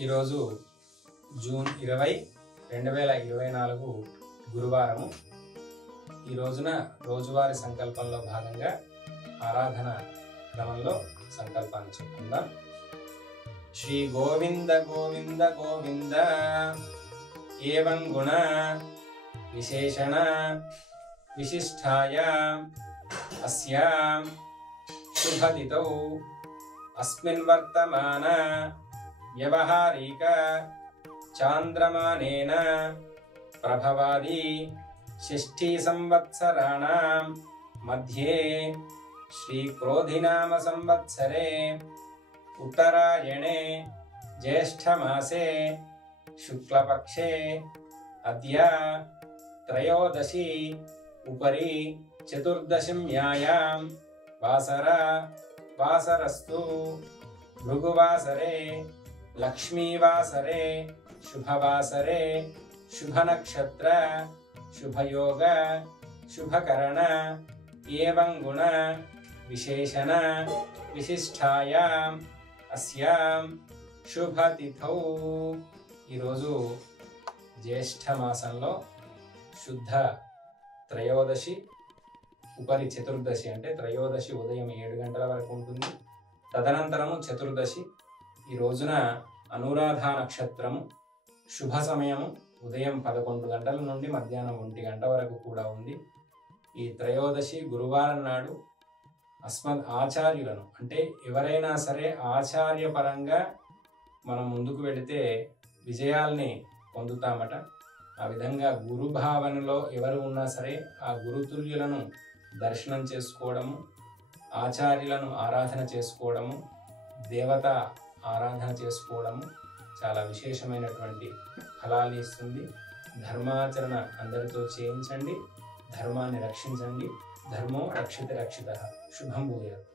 ఈరోజు జూన్ 20, 2024 గురువారము. ఈ రోజున రోజువారీ సంకల్పంలో భాగంగా ఆరాధన క్రమంలో సంకల్పాన్ని చెప్పుకుందాం. శ్రీ గోవింద గోవింద గోవింద ఏవం గుణ విశేషణ విశిష్టాయ అస్యాం శుభదితౌ అస్మిన్ వర్తమాన వ్యవహారిక చాంద్రమానేన ప్రభవాది షష్ఠీ సంవత్సరాణం మధ్యే శ్రీ క్రోధినామ సంవత్సరే ఉత్తరాయణే జ్యేష్ఠమాసే శుక్లపక్షే అద్య త్రయోదశి ఉపరి చతుర్దశమ్యాయాం వాసరస్తు భృగువాసరే లక్ష్మీవాసరే శుభవాసరే శుభనక్షత్ర శుభయోగ శుభకరణ ఏవం గుణ విశేషణ విశిష్టాయాం అస్యాం శుభతిథౌ. ఈరోజు జ్యేష్ఠ మాసంలో శుద్ధ త్రయోదశి ఉపరి చతుర్దశి, అంటే త్రయోదశి ఉదయం 7 గంటల వరకు ఉంటుంది. తదనంతరము చతుర్దశి. ఈ రోజున అనురాధ నక్షత్రము, శుభ సమయము ఉదయం 11 గంటల నుండి మధ్యాహ్నం 1 గంట వరకు కూడా ఉంది. ఈ త్రయోదశి గురువారం నాడు అస్మద్ ఆచార్యులను, అంటే ఎవరైనా సరే ఆచార్యపరంగా మనం ముందుకు వెళితే విజయాల్ని పొందుతామట. ఆ విధంగా గురు భావనలో ఎవరు ఉన్నా సరే ఆ గురుతుల్యులను దర్శనం చేసుకోవడము, ఆచార్యులను ఆరాధన చేసుకోవడము, దేవత ఆరాధన చేసుకోవడము చాలా విశేషమైనటువంటి ఫలాన్ని ఇస్తుంది. ధర్మాచరణ అందరితో చేయించండి, ధర్మాన్ని రక్షించండి. ధర్మో రక్షిత రక్షితః. శుభం భూయాత్.